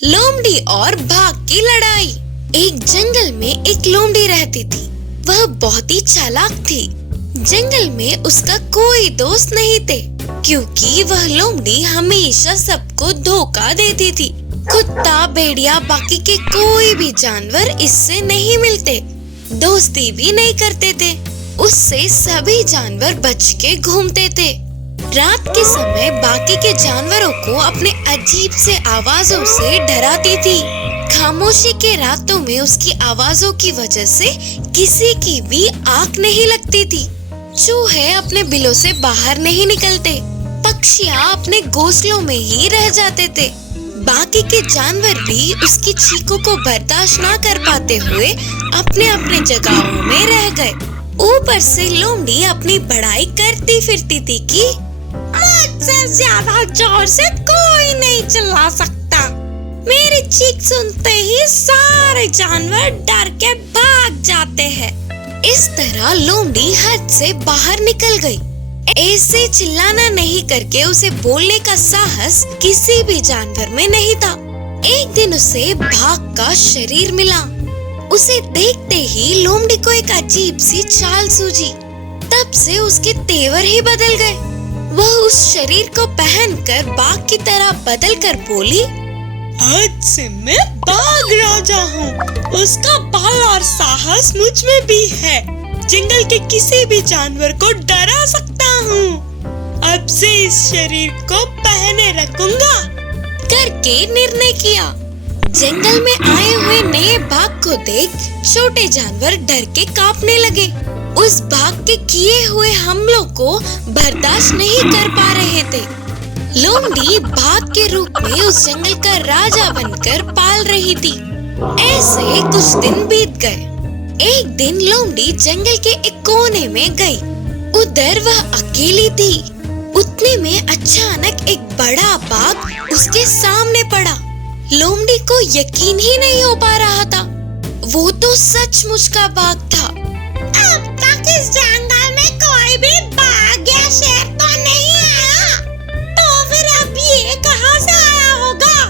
लोमड़ी और बाघ की लड़ाई। एक जंगल में एक लोमड़ी रहती थी। वह बहुत ही चालाक थी। जंगल में उसका कोई दोस्त नहीं थे, क्योंकि वह लोमड़ी हमेशा सबको धोखा देती थी। कुत्ता, भेड़िया, बाकी के कोई भी जानवर इससे नहीं मिलते, दोस्ती भी नहीं करते थे। उससे सभी जानवर बच के घूमते थे। रात के समय बाकी के जानवरों को अपने अजीब से आवाजों से डराती थी। खामोशी के रातों में उसकी आवाजों की वजह से किसी की भी आंख नहीं लगती थी। चूहे अपने बिलों से बाहर नहीं निकलते, पक्षियाँ अपने घोंसलों में ही रह जाते थे। बाकी के जानवर भी उसकी चीखों को बर्दाश्त न कर पाते हुए अपने अपने जगहों में रह गए। ऊपर से लोमड़ी अपनी बड़ाई करती फिरती थी कि मुझसे ज्यादा जोर से कोई नहीं चिल्ला सकता। मेरी चीख सुनते ही सारे जानवर डर के भाग जाते हैं। इस तरह लोमड़ी हद से बाहर निकल गई। ऐसे चिल्लाना नहीं करके उसे बोलने का साहस किसी भी जानवर में नहीं था। एक दिन उसे बाघ का शरीर मिला। उसे देखते ही लोमड़ी को एक अजीब सी चाल सूझी। तब से उसके तेवर ही बदल गए। वह उस शरीर को पहनकर बाघ की तरह बदल कर बोली, आज से मैं बाघ राजा हूँ। उसका बल और साहस मुझ में भी है। जंगल के किसी भी जानवर को डरा सकता हूँ। अब से इस शरीर को पहने रखूंगा करके निर्णय किया। जंगल में आए हुए नए बाघ को देख छोटे जानवर डर के कांपने लगे। उस बाघ के किए हुए हमलों को बर्दाश्त नहीं कर पा रहे थे। लोमड़ी बाघ के रूप में उस जंगल का राजा बनकर पाल रही थी। ऐसे कुछ दिन बीत गए। एक दिन लोमड़ी जंगल के एक कोने में गई। उधर वह अकेली थी। उतने में अचानक एक बड़ा बाघ उसके सामने पड़ा। लोमड़ी को यकीन ही नहीं हो पा रहा था। वो तो सचमुच का बाघ था। अब तक इस जंगल में कोई भी बाघ या शेर तो नहीं आया, तो फिर अब ये कहां से आया होगा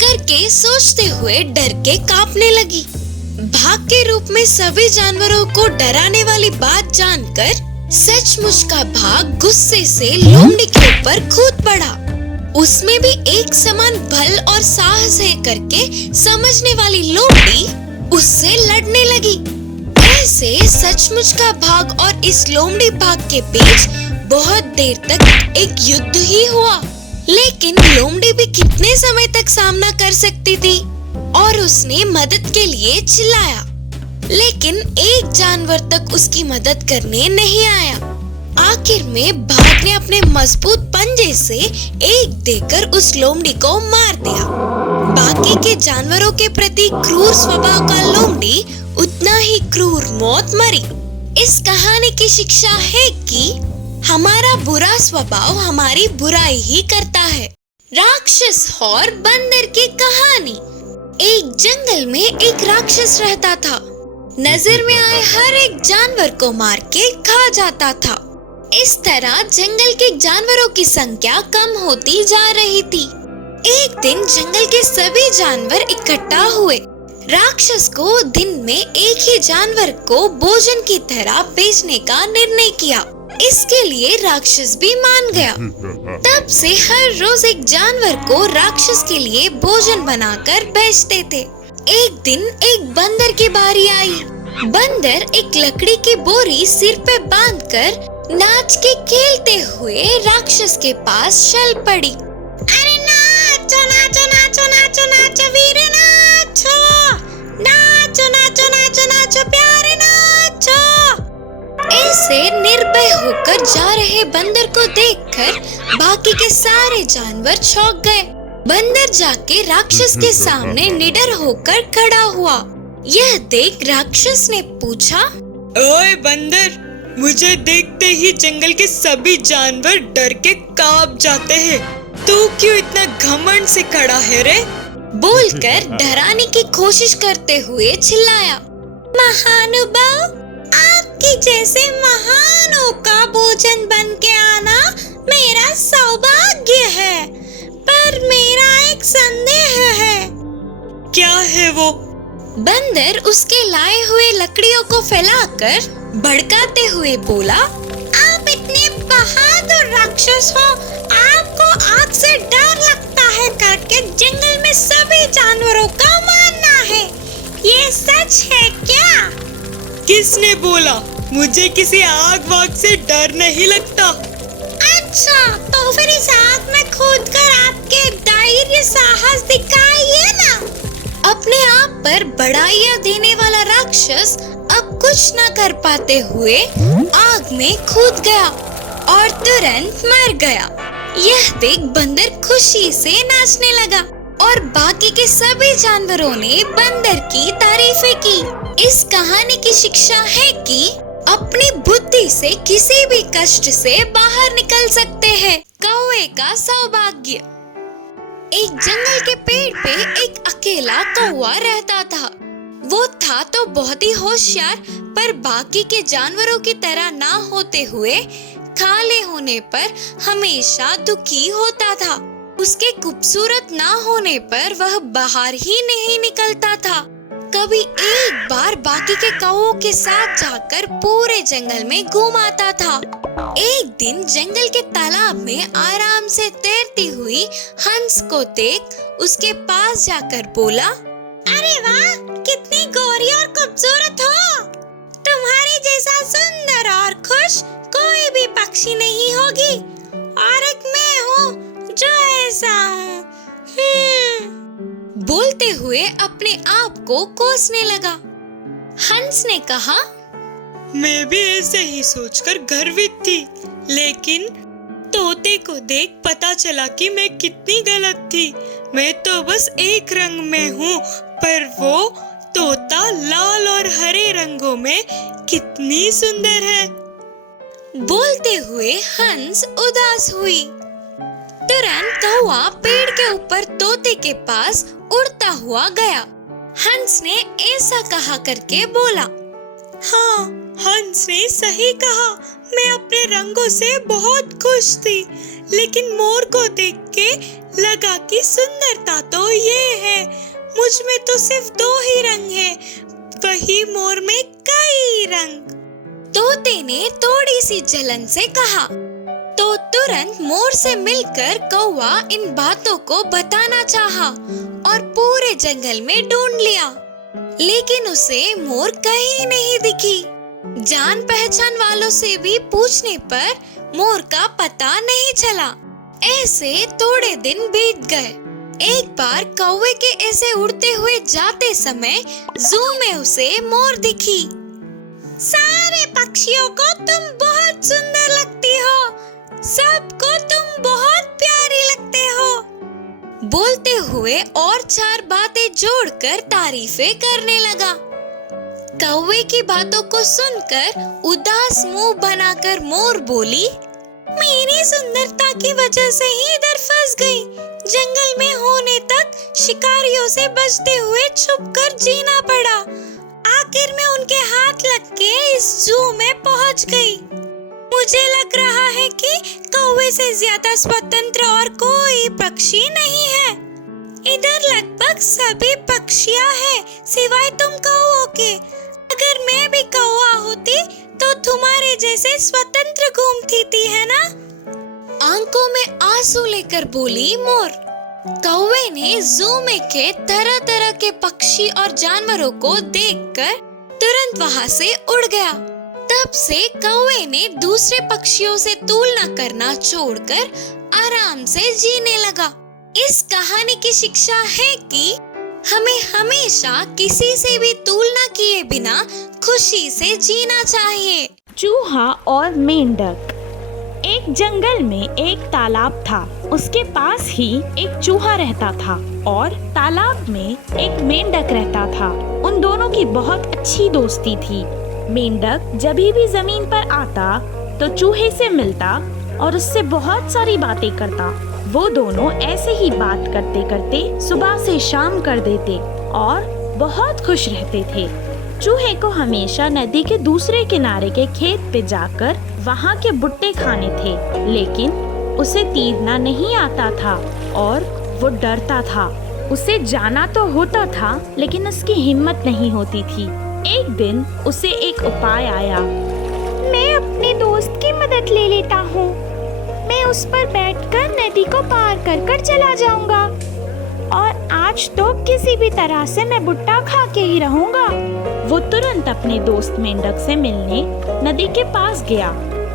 करके सोचते हुए डर के कांपने लगी। बाघ के रूप में सभी जानवरों को डराने वाली बात जानकर सचमुच का बाघ गुस्से से लोमड़ी के ऊपर कूद पड़ा। उसमें भी एक समान बल और साहस है करके समझने वाली लोमड़ी उससे लड़ने लगी। ऐसे सचमुच का बाघ और इस लोमड़ी बाघ के बीच बहुत देर तक एक युद्ध ही हुआ। लेकिन लोमड़ी भी कितने समय तक सामना कर सकती थी और उसने मदद के लिए चिल्लाया, लेकिन एक जानवर तक उसकी मदद करने नहीं आया। आखिर में बाघ ने अपने मजबूत पंजे से एक देकर उस लोमड़ी को मार दिया। बाकी के जानवरों के प्रति क्रूर स्वभाव का लोमड़ी उतना ही क्रूर मौत मरी। इस कहानी की शिक्षा है कि हमारा बुरा स्वभाव हमारी बुराई ही करता है। राक्षस और बंदर की कहानी। एक जंगल में एक राक्षस रहता था। नजर में आए हर एक जानवर को मार के खा जाता था। इस तरह जंगल के जानवरों की संख्या कम होती जा रही थी। एक दिन जंगल के सभी जानवर इकट्ठा हुए। राक्षस को दिन में एक ही जानवर को भोजन की तरह बेचने का निर्णय किया। इसके लिए राक्षस भी मान गया। तब से हर रोज एक जानवर को राक्षस के लिए भोजन बनाकर बेचते थे। एक दिन एक बंदर की बारी आई। बंदर एक लकड़ी की बोरी सिर पे बांधकर नाच के खेलते हुए राक्षस के पास चल पड़ी। अरे नाचो नाचो नाचो नाचो नाचो वीरे नाचो, नाचो नाचो नाचो नाचो प्यारे नाचो। ऐसे निर्भय होकर जा रहे बंदर को देखकर बाकी के सारे जानवर चौंक गए। बंदर जाके राक्षस के सामने निडर होकर खड़ा हुआ। यह देख राक्षस ने पूछा, ओए बंदर, मुझे देखते ही जंगल के सभी जानवर डर के कांप जाते हैं। तू क्यों इतना घमंड से खड़ा है रे? बोलकर डराने की कोशिश करते हुए चिल्लाया, महानुभाव, आपके जैसे महानों का भोजन बन के आना मेरा सौभाग्य है, पर मेरा एक संदेह है। है वो। बंदर उसके लाए हुए लकड़ियों को फैलाकर भड़काते हुए बोला, आप इतने बहादुर राक्षस हो, आपको आग से डर लगता है करके जंगल में सभी जानवरों का मारना है, ये सच है क्या? किसने बोला? मुझे किसी आग वाग से डर नहीं लगता। अच्छा, तो फिर इस आग में कूदकर आपके धैर्य साहस दिखाइए ना। अपने आप पर बड़ाइयाँ देने वाला राक्षस अब कुछ न कर पाते हुए आग में कूद गया और तुरंत मर गया। यह देख बंदर खुशी से नाचने लगा और बाकी के सभी जानवरों ने बंदर की तारीफें की। इस कहानी की शिक्षा है कि अपनी बुद्धि से किसी भी कष्ट से बाहर निकल सकते हैं। कौवे का सौभाग्य। एक जंगल के पेड़ पे एक अकेला कौवा रहता था। वो था तो बहुत ही होशियार, पर बाकी के जानवरों की तरह ना होते हुए काले होने पर हमेशा दुखी होता था। उसके खूबसूरत ना होने पर वह बाहर ही नहीं निकलता था। कभी एक बार बाकी के कौवों के साथ जाकर पूरे जंगल में घूम आता था। एक दिन जंगल के तालाब में आराम से तैरती हुई हंस को देख उसके पास जाकर बोला, अरे वाह, कितनी गोरी और खूबसूरत हो। तुम्हारे जैसा सुंदर और खुश कोई भी पक्षी नहीं होगी, और एक मैं हूँ जो ऐसा हूँ। बोलते हुए अपने आप को कोसने लगा। हंस ने कहा, मैं भी ऐसे ही सोचकर गर्वित थी, लेकिन तोते को देख पता चला कि मैं कितनी गलत थी। मैं तो बस एक रंग में हूँ, पर वो तोता लाल और हरे रंगों में कितनी सुंदर है। बोलते हुए हंस उदास हुई। तुरंत कौवा पेड़ के ऊपर तोते के पास उड़ता हुआ गया। हंस ने ऐसा कहा करके बोला, हाँ, हंस ने सही कहा। मैं अपने रंगों से बहुत खुश थी, लेकिन मोर को देख के लगा कि सुंदरता तो ये है। मुझ में तो सिर्फ 2 ही रंग है, वही मोर में कई रंग। तोते ने थोड़ी सी जलन से कहा। तो तुरंत मोर से मिलकर कौवा इन बातों को बताना चाहा और पूरे जंगल में ढूंढ लिया, लेकिन उसे मोर कहीं नहीं दिखी। जान पहचान वालों से भी पूछने पर मोर का पता नहीं चला। ऐसे थोड़े दिन बीत गए। एक बार कौवे के ऐसे उड़ते हुए जाते समय जू में उसे मोर दिखी। सारे पक्षियों को तुम बहुत सुंदर लगती हो, सबको तुम बहुत प्यारी लगते हो। बोलते हुए और 4 बातें जोड़कर तारीफें करने लगा। कौवे की बातों को सुनकर उदास मुंह बनाकर मोर बोली, मेरी सुंदरता की वजह से ही इधर फंस गई। जंगल में होने तक शिकारियों से बचते हुए छुपकर जीना पड़ा। आखिर में उनके हाथ लग के इस जू में पहुंच गई। मुझे लग रहा है कि कौवे से ज्यादा स्वतंत्र और कोई पक्षी नहीं है। इधर लगभग सभी पक्षियां हैं, सिवाय तुम कौवों के। अगर मैं भी कौवा होती तो तुम्हारे जैसे स्वतंत्र घूमती थी, है ना? आंखों में आंसू लेकर बोली मोर। कौवे ने जू में के तरह तरह के पक्षी और जानवरों को देखकर तुरंत वहां से उड़ गया। तब से कौवे ने दूसरे पक्षियों से तुलना करना छोड़कर आराम से जीने लगा। इस कहानी की शिक्षा है कि हमें हमेशा किसी से भी तुलना किए बिना खुशी से जीना चाहिए। चूहा और मेंढक। एक जंगल में एक तालाब था। उसके पास ही एक चूहा रहता था और तालाब में एक मेंढक रहता था। उन दोनों की बहुत अच्छी दोस्ती थी। मेंढक जब भी जमीन पर आता तो चूहे से मिलता और उससे बहुत सारी बातें करता। वो दोनों ऐसे ही बात करते करते सुबह से शाम कर देते और बहुत खुश रहते थे। चूहे को हमेशा नदी के दूसरे किनारे के खेत पे जाकर वहाँ के भुट्टे खाने थे, लेकिन उसे तीरना नहीं आता था और वो डरता था। उसे जाना तो होता था, लेकिन उसकी हिम्मत नहीं होती थी। एक दिन उसे एक उपाय आया। मैं अपने दोस्त की मदद ले लेता हूँ। मैं उस पर बैठकर नदी को पार कर कर चला जाऊंगा और आज तो किसी भी तरह से मैं भुट्टा खा के ही रहूंगा। वो तुरंत अपने दोस्त मेंढक से मिलने नदी के पास गया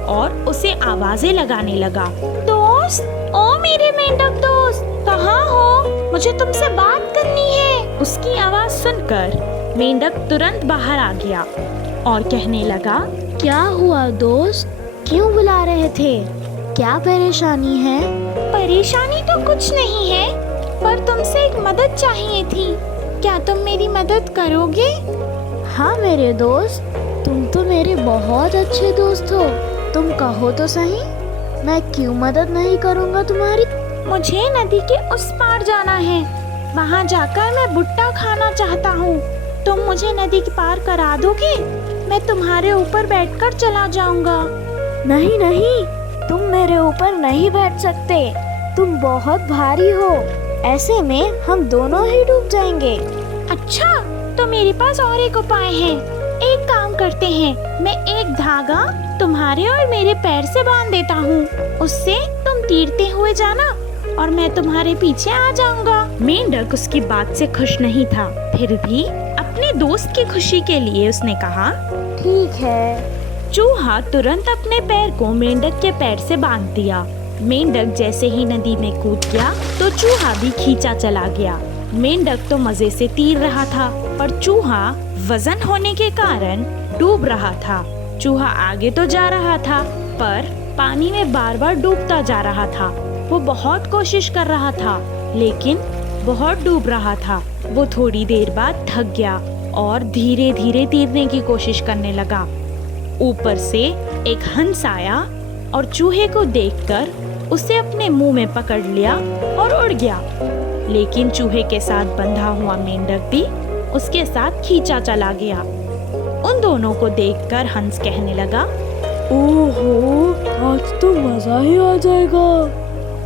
और उसे आवाजें लगाने लगा। दोस्त, ओ मेरे मेंढक दोस्त, कहाँ हो? मुझे तुमसे बात करनी है। उसकी आवाज सुनकर मेंढक तुरंत बाहर आ गया और कहने लगा, क्या हुआ दोस्त, क्यों बुला रहे थे? क्या परेशानी है? परेशानी तो कुछ नहीं है, पर तुमसे एक मदद चाहिए थी। क्या तुम मेरी मदद करोगे? हाँ मेरे दोस्त, तुम तो मेरे बहुत अच्छे दोस्त हो। तुम कहो तो सही, मैं क्यों मदद नहीं करूँगा तुम्हारी। मुझे नदी के उस पार जाना है। वहाँ जाकर मैं भुट्टा खाना चाहता हूँ। तुम मुझे नदी के पार करा दोगे? मैं तुम्हारे ऊपर बैठकर चला जाऊंगा। नहीं नहीं, तुम मेरे ऊपर नहीं बैठ सकते। तुम बहुत भारी हो, ऐसे में हम दोनों ही डूब जाएंगे। अच्छा, तो मेरे पास और एक उपाय है। एक काम करते हैं, मैं एक धागा तुम्हारे और मेरे पैर से बांध देता हूँ। उससे तुम तीरते हुए जाना और मैं तुम्हारे पीछे आ जाऊंगा। मेंढक उसकी बात से खुश नहीं था, फिर भी अपने दोस्त की खुशी के लिए उसने कहा, ठीक है। चूहा तुरंत अपने पैर को मेंढक के पैर से बांध दिया। मेंढक जैसे ही नदी में कूद गया तो चूहा भी खींचा चला गया। मेंढक तो मजे से तीर रहा था, पर चूहा वजन होने के कारण डूब रहा था। चूहा आगे तो जा रहा था, पर पानी में बार बार डूबता जा रहा था। वो बहुत कोशिश कर रहा था, लेकिन बहुत डूब रहा था। वो थोड़ी देर बाद थक गया और धीरे धीरे तैरने की कोशिश करने लगा। ऊपर से एक हंस आया और चूहे को देखकर उसे अपने मुंह में पकड़ लिया और उड़ गया। लेकिन चूहे के साथ बंधा हुआ मेंढक भी उसके साथ खींचा चला गया। उन दोनों को देखकर हंस कहने लगा, ओहो, आज तो मजा ही आ जाएगा।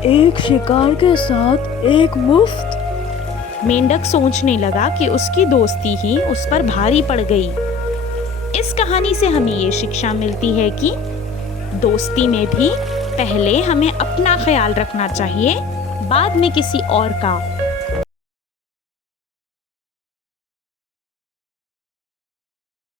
एक शिकार के साथ एक मुफ्त। मेंढक सोचने लगा कि उसकी दोस्ती ही उस पर भारी पड़ गई। इस कहानी से हमें ये शिक्षा मिलती है कि दोस्ती में भी पहले हमें अपना ख्याल रखना चाहिए, बाद में किसी और का।